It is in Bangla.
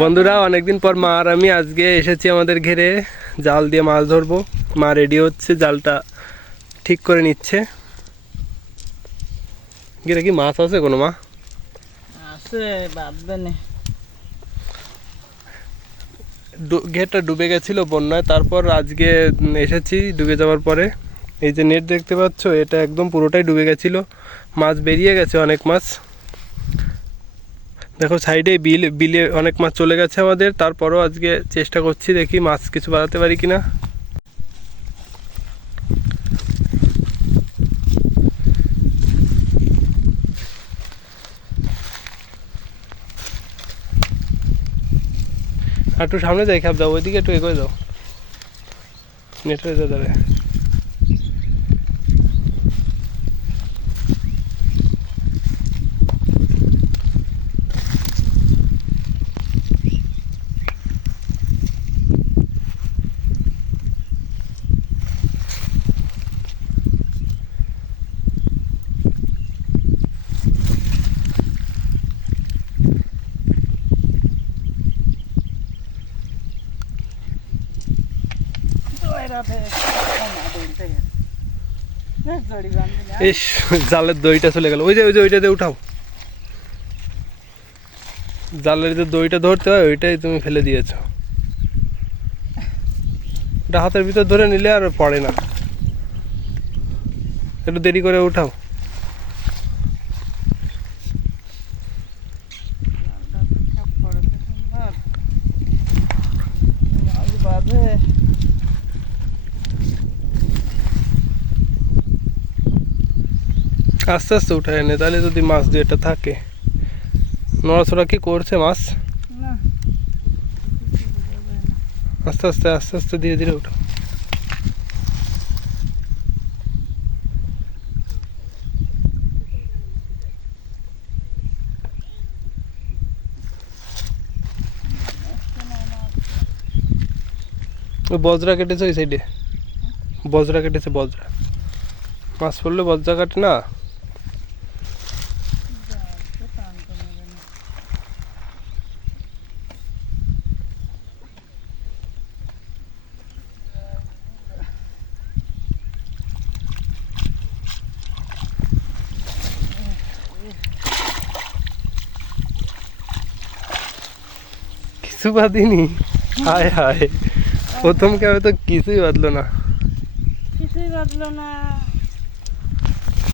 বন্ধুরা, অনেকদিন পর মা আর আমি আজকে এসেছি আমাদের ঘেরে জাল দিয়ে মাছ ধরবো। মা রেডি হচ্ছে, জালটা ঠিক করে নিচ্ছে। ঘেরে কি মাছ আছে কোনো? মা আছে, বাঁধবে না। ঘেরটা ডুবে গেছিল বন্যায়, তারপর আজকে এসেছি ডুবে যাওয়ার পরে। এই যে নেট দেখতে পাচ্ছ, এটা একদম পুরোটাই ডুবে গেছিল। মাছ বেরিয়ে গেছে, অনেক মাছ। দেখো সাইডে বিলে অনেক মাছ চলে গেছে আমাদের। তারপরও আজকে চেষ্টা করছি, দেখি মাছ কিছু বাড়াতে পারি কিনা। একটু সামনে যাই, খাপ দাও, ওইদিকে একটু এগোয় যাও, নেট হয়ে যাবে। ইস, জালের দড়িটা চলে গেল। ওই যে ওইটাতে উঠাও, জালের যে দড়িটা ধরতে হয় ওইটাই তুমি ফেলে দিয়েছ। ওটা হাতের ভিতর ধরে নিলে আর পড়ে না। একটু দেরি করে উঠাও। আস্তে আস্তে উঠায় এনে, তাহলে যদি মাছ দুইটা থাকে। নড়াচড়া কি করছে মাছ? আস্তে আস্তে আস্তে আস্তে ধীরে ধীরে উঠাও। ওই বজরা কেটেছে ওই সাইডে, বজরা কেটেছে। বজরা মাছ পড়লে বজরা কাটে না। কিছু বাঁধিনি? হায় হায়, প্রথম কেউ তো কিছুই বাঁধলো না। কিছুই বাঁধলো না।